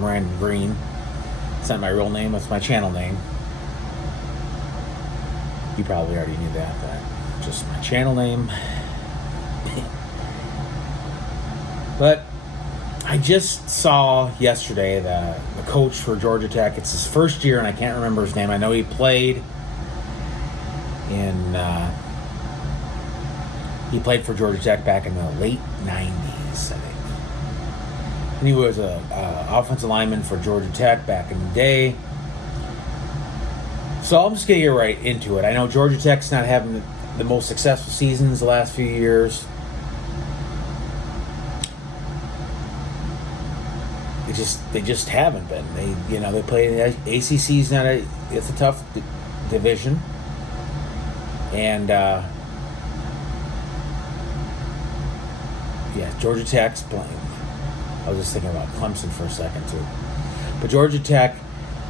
I'm Brandon Green. It's not my real name, it's my channel name. You probably already knew that. That's just my channel name. But I just saw yesterday the coach for Georgia Tech. It's his first year, and I can't remember his name. I know he played for Georgia Tech back in the late 90s, I think. And he was an offensive lineman for Georgia Tech back in the day. So I'm just going to get right into it. I know Georgia Tech's not having the most successful seasons the last few years. They just haven't been. They play in the ACC's it's a tough division, and Georgia Tech's playing. I was just thinking about Clemson for a second too, but Georgia Tech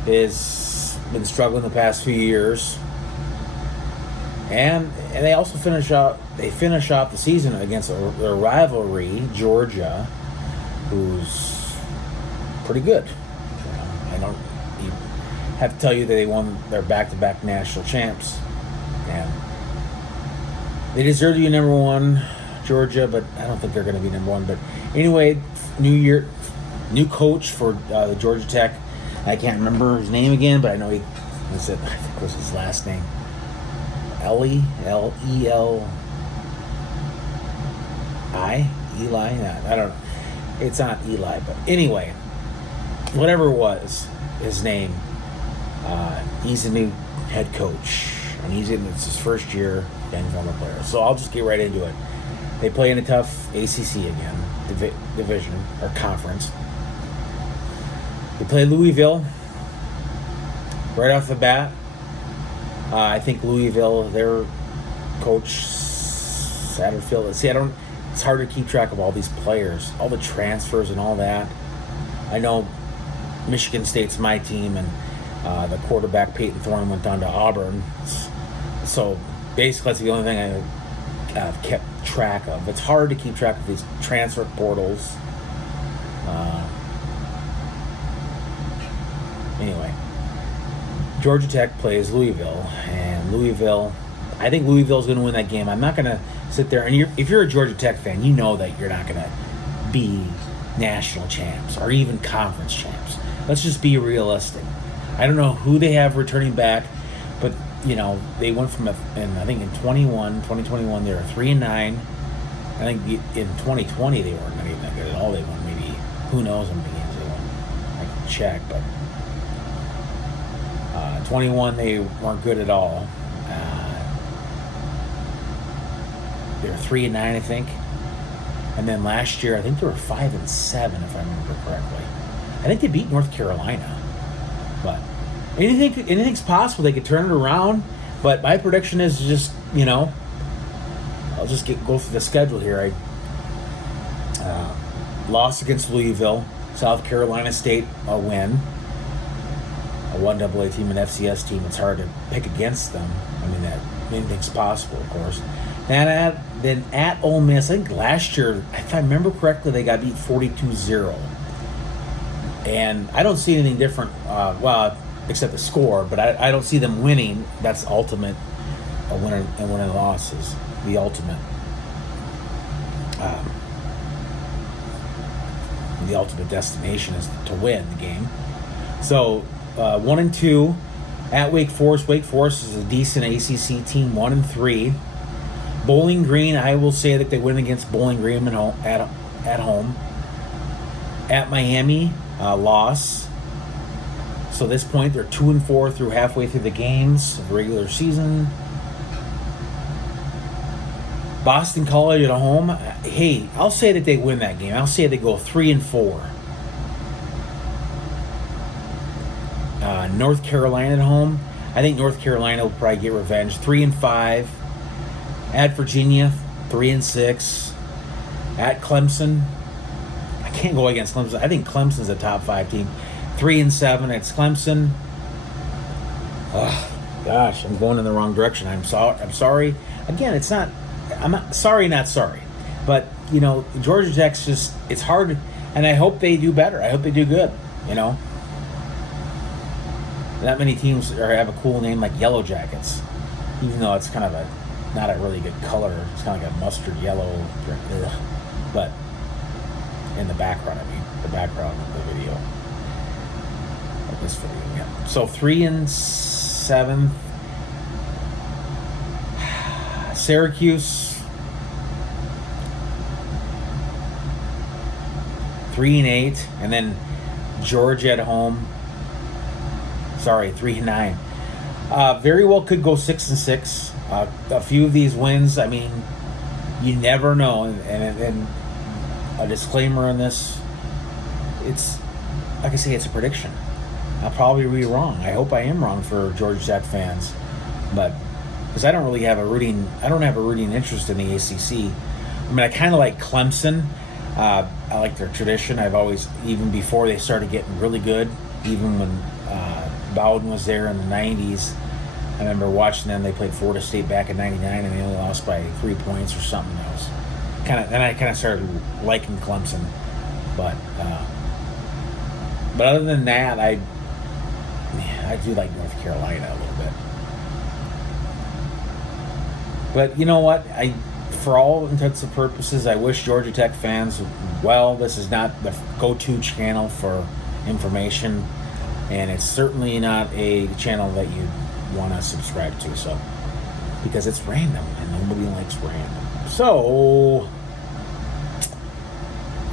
has been struggling the past few years, and they also finish off the season against their rivalry, Georgia, who's pretty good. I don't have to tell you that they won their back-to-back national champs, and they deserve to be number one, Georgia, but I don't think they're going to be number one. But anyway, new coach for the Georgia Tech. I can't remember his name again, but I know I think it was his last name. Eli. I don't know. It's not Eli, but anyway. Whatever it was, his name, he's a new head coach, and it's his first year being former player. So I'll just get right into it. They play in a tough ACC again, division, or conference. They play Louisville right off the bat. I think Louisville, their coach, Satterfield, it's hard to keep track of all these players, all the transfers and all that. I know Michigan State's my team, and the quarterback Peyton Thorne went down to Auburn. So basically, that's the only thing I've kept track of. It's hard to keep track of these transfer portals. Anyway, Georgia Tech plays Louisville, and I think Louisville's going to win that game. I'm not going to sit there, and if you're a Georgia Tech fan, you know that you're not going to be national champs or even conference champs. Let's just be realistic. I don't know who they have returning back, but they went from I think in 2021 they were 3-9. I think in 2020 they weren't even that good at all. They won maybe, who knows how many games they won. I can check, but 21 they weren't good at all. They were 3-9, I think. And then last year, I think they were 5-7, if I remember correctly. I think they beat North Carolina. But anything's possible. They could turn it around. But my prediction is just, I'll just go through the schedule here. Loss against Louisville, South Carolina State, a win. A 1AA team, an FCS team. It's hard to pick against them. I mean, anything's possible, of course. Then at Ole Miss, I think last year, if I remember correctly, they got beat 42-0. And I don't see anything different, except the score, but I don't see them winning. That's ultimate, a winner and winning losses, the ultimate. The ultimate destination is to win the game. So 1-2 at Wake Forest. Wake Forest is a decent ACC team, 1-3. Bowling Green, I will say that they win against Bowling Green at home. At Miami, loss. So at this point, they're 2-4 through halfway through the games of the regular season. Boston College at home. Hey, I'll say that they win that game. I'll say they go 3-4. North Carolina at home. I think North Carolina will probably get revenge. 3-5. At Virginia, 3-6. At Clemson, I can't go against Clemson. I think Clemson's a top 5 team. 3-7. It's Clemson. Gosh, I'm going in the wrong direction. I'm sorry. Again, it's not. I'm not sorry. But Georgia Tech's just. It's hard, and I hope they do better. I hope they do good. you know? Not many teams have a cool name like Yellow Jackets, even though it's kind of not a really good color. It's kind of like a mustard yellow, but in the background, the background of the video. Of this video, yeah. So 3-7. Syracuse 3-8, and then Georgia at home. Sorry, 3-9. Very well could go 6-6. A few of these wins, I mean, you never know. And a disclaimer on this: it's like I say, it's a prediction. I'll probably be wrong. I hope I am wrong for Georgia Tech fans, but because I don't really have a rooting interest in the ACC. I mean, I kind of like Clemson. I like their tradition. I've always, even before they started getting really good, even when Bowden was there in the 90s, I remember watching them. They played Florida State back in '99, and they only lost by 3 points or something. Then I kind of started liking Clemson, but other than that, I do like North Carolina a little bit. But you know what? For all intents and purposes, I wish Georgia Tech fans well. This is not the go-to channel for information, and it's certainly not a channel that you want to subscribe to. So, because it's random, and nobody likes random. So,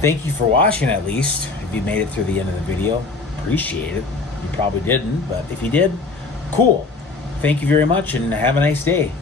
thank you for watching. At least if you made it through the end of the video, appreciate it. You probably didn't, but if you did, cool. Thank you very much, and have a nice day.